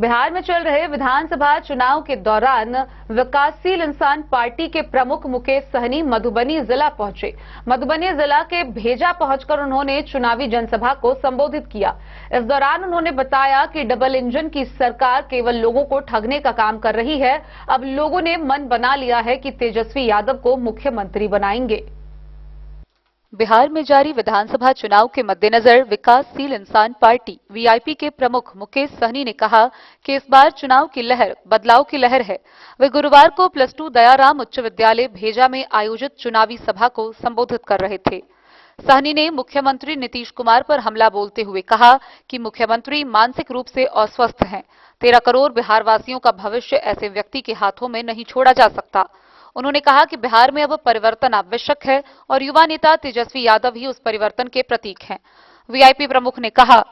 बिहार में चल रहे विधानसभा चुनाव के दौरान विकासशील इंसान पार्टी के प्रमुख मुकेश सहनी मधुबनी जिला पहुंचे। मधुबनी जिला के भेजा पहुंचकर उन्होंने चुनावी जनसभा को संबोधित किया। इस दौरान उन्होंने बताया कि डबल इंजन की सरकार केवल लोगों को ठगने का काम कर रही है। अब लोगों ने मन बना लिया है कि तेजस्वी यादव को मुख्यमंत्री बनाएंगे। बिहार में जारी विधानसभा चुनाव के मद्देनजर विकासशील इंसान पार्टी वीआईपी के प्रमुख मुकेश सहनी ने कहा कि इस बार चुनाव की लहर बदलाव की लहर है। वे गुरुवार को +2 दयाराम उच्च विद्यालय भेजा में आयोजित चुनावी सभा को संबोधित कर रहे थे। सहनी ने मुख्यमंत्री नीतीश कुमार पर हमला बोलते हुए कहा कि मुख्यमंत्री मानसिक रूप से अस्वस्थ हैं। 13 करोड़ बिहारवासियों का भविष्य ऐसे व्यक्ति के हाथों में नहीं छोड़ा जा सकता। उन्होंने कहा कि बिहार में अब परिवर्तन आवश्यक है और युवा नेता तेजस्वी यादव ही उस परिवर्तन के प्रतीक हैं। वीआईपी प्रमुख ने कहा,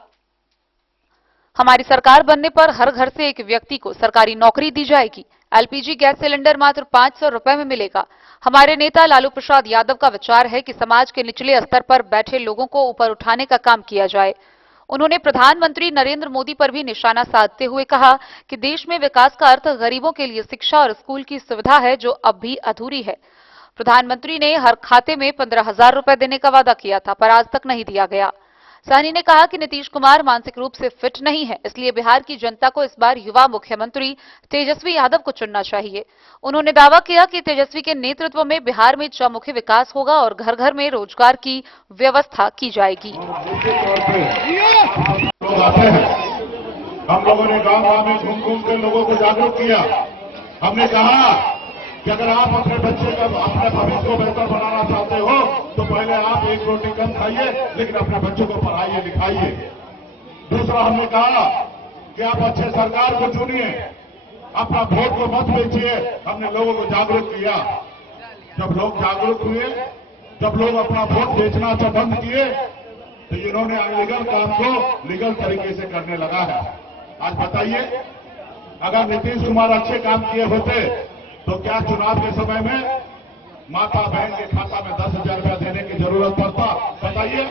हमारी सरकार बनने पर हर घर से एक व्यक्ति को सरकारी नौकरी दी जाएगी। एलपीजी गैस सिलेंडर मात्र 500 रुपए में मिलेगा। हमारे नेता लालू प्रसाद यादव का विचार है कि समाज के निचले स्तर पर बैठे लोगों को ऊपर उठाने का काम किया जाए। उन्होंने प्रधानमंत्री नरेंद्र मोदी पर भी निशाना साधते हुए कहा कि देश में विकास का अर्थ गरीबों के लिए शिक्षा और स्कूल की सुविधा है, जो अब भी अधूरी है। प्रधानमंत्री ने हर खाते में 15,000 रुपए देने का वादा किया था, पर आज तक नहीं दिया गया। सहनी ने कहा कि नीतीश कुमार मानसिक रूप से फिट नहीं है, इसलिए बिहार की जनता को इस बार युवा मुख्यमंत्री तेजस्वी यादव को चुनना चाहिए। उन्होंने दावा किया कि तेजस्वी के नेतृत्व में बिहार में चौमुखी विकास होगा और घर घर में रोजगार की व्यवस्था की जाएगी। हम लोगों ने गांव-गांव में घूम-घूम के लोगों को जागरूक किया। हमने कहा कि अगर आप अपने बच्चे का अपने भविष्य को बेहतर बनाना चाहते हो तो पहले आप एक रोटी कम खाइए, लेकिन अपने बच्चों को पढ़ाइए लिखाइए। दूसरा हमने कहा कि आप अच्छे सरकार को चुनिए, अपना वोट को मत बेचिए। हमने लोगों को जागरूक किया। जब लोग जागरूक हुए, जब लोग अपना वोट बेचना बंद किए, तो इन्होंने अनलीगल काम को लीगल तरीके से करने लगा है। आज बताइए, अगर नीतीश कुमार अच्छे काम किए होते तो क्या चुनाव के समय में माता बहन के खाता में 10,000 रुपया देने की जरूरत पड़ता? बताइए।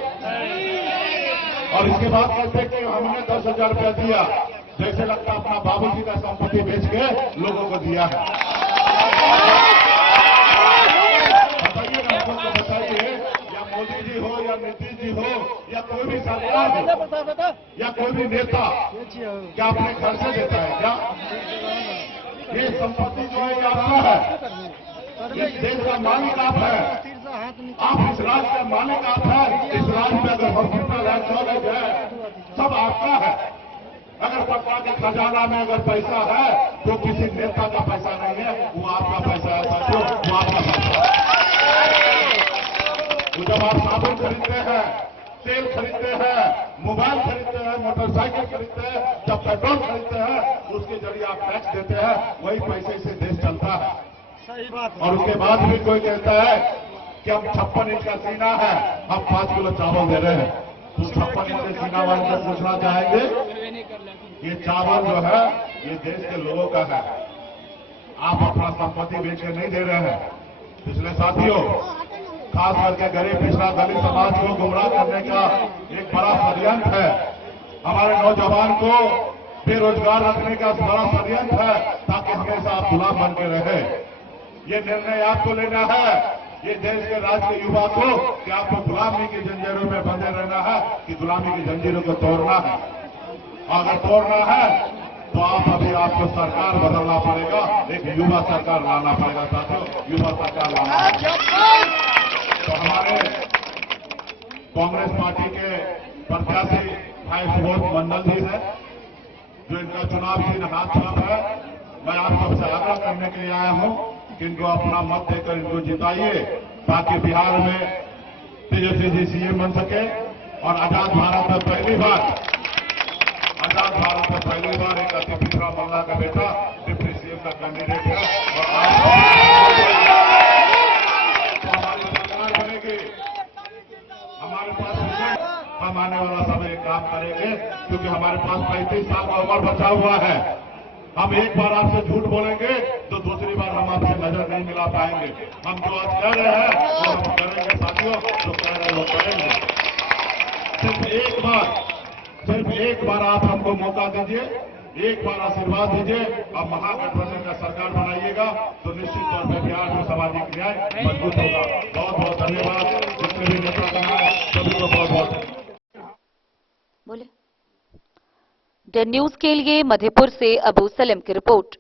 और इसके बाद कहते कि हमने 10,000 रुपया दिया, जैसे लगता अपना बाबूजी का संपत्ति बेच के लोगों को दिया है। बताइए ना, हमको तो बताइए, या मोदी जी हो या नीतीश जी हो या कोई भी सरकार हो या कोई भी नेता क्या अपने घर से देता है क्या? ये संपत्ति जो है आपका है, इस देश का मालिक आप है, आप इस राज्य का मालिक आप है। इस राज्य में अगर हॉस्पिटल है, कॉलेज है, सब आपका है। अगर पटना के खजाना में अगर पैसा है तो किसी नेता का पैसा नहीं है, वो आपका पैसा है साथियों, वो आपका पैसा है। तो जब आप साबुन खरीदते हैं, तेल खरीदते हैं, मोबाइल खरीदते हैं, मोटरसाइकिल खरीदते हैं, जब पेट्रोल खरीदते हैं, उसके जरिए आप टैक्स देते हैं, वही पैसे से देश चलता है। सही बात। और उसके बाद भी कोई कहता है कि हम 56 इंच का सीना है, हम 5 किलो चावल दे रहे हैं, तो 56 इंच के सीना वाले से पूछना चाहेंगे, ये चावल जो है ये देश के लोगों का है, आप अपना संपत्ति बेच के नहीं दे रहे हैं। पिछले साथियों, खास करके गरीब पिछड़ा दलित समाज को गुमराह करने का एक बड़ा षड्यंत्र है। हमारे नौजवान को बेरोजगार रखने का बड़ा षड्यंत्र है, ताकि हमेशा आप गुलाम बन के रहे। ये निर्णय आपको लेना है, ये देश के राज्य के युवा को, कि आपको गुलामी की जंजीरों में बंधे रहना है कि गुलामी की जंजीरों को तोड़ना है। अगर तोड़ना है तो आपको सरकार बदलना पड़ेगा, एक युवा सरकार लाना पड़ेगा साथियों, युवा सरकार लाना पड़ेगा। तो हमारे कांग्रेस पार्टी के प्रत्याशी भाई सुबोध मंडल जी है, जो इनका चुनाव चिन्ह हाथ छाप है। मैं आप सबसे आग्रह करने के लिए आया हूं कि इनको अपना मत देकर इनको जिताइए, ताकि बिहार में तेजस्वी जी सीएम बन सके और आजाद भारत में पहली बार एक अति पिछड़ा मोहल्ला का बेटा डिप्टी सीएम का कैंडिडेट है। और हमारे पास हम आने वाला समय काम करेंगे, क्योंकि हमारे पास 35 साल का उम्र बचा हुआ है। हम एक बार आपसे झूठ बोलेंगे तो दूसरी बार हम आपसे नजर नहीं मिला पाएंगे। हम जो आज कह रहे हैं वो हम करेंगे साथियों, जो कह रहे हैं वो करेंगे। सिर्फ एक बार आप हमको मौका दीजिए, एक बार आशीर्वाद दीजिए। अब महागठबंधन का सरकार बनाइएगा तो निश्चित तौर पर बिहार में सामाजिक न्याय मजबूत होगा। बहुत बहुत धन्यवाद। जितने भी नेता बना है सभी को बहुत बहुत बोले। द न्यूज के लिए मधेपुर से अबू सलेम की रिपोर्ट।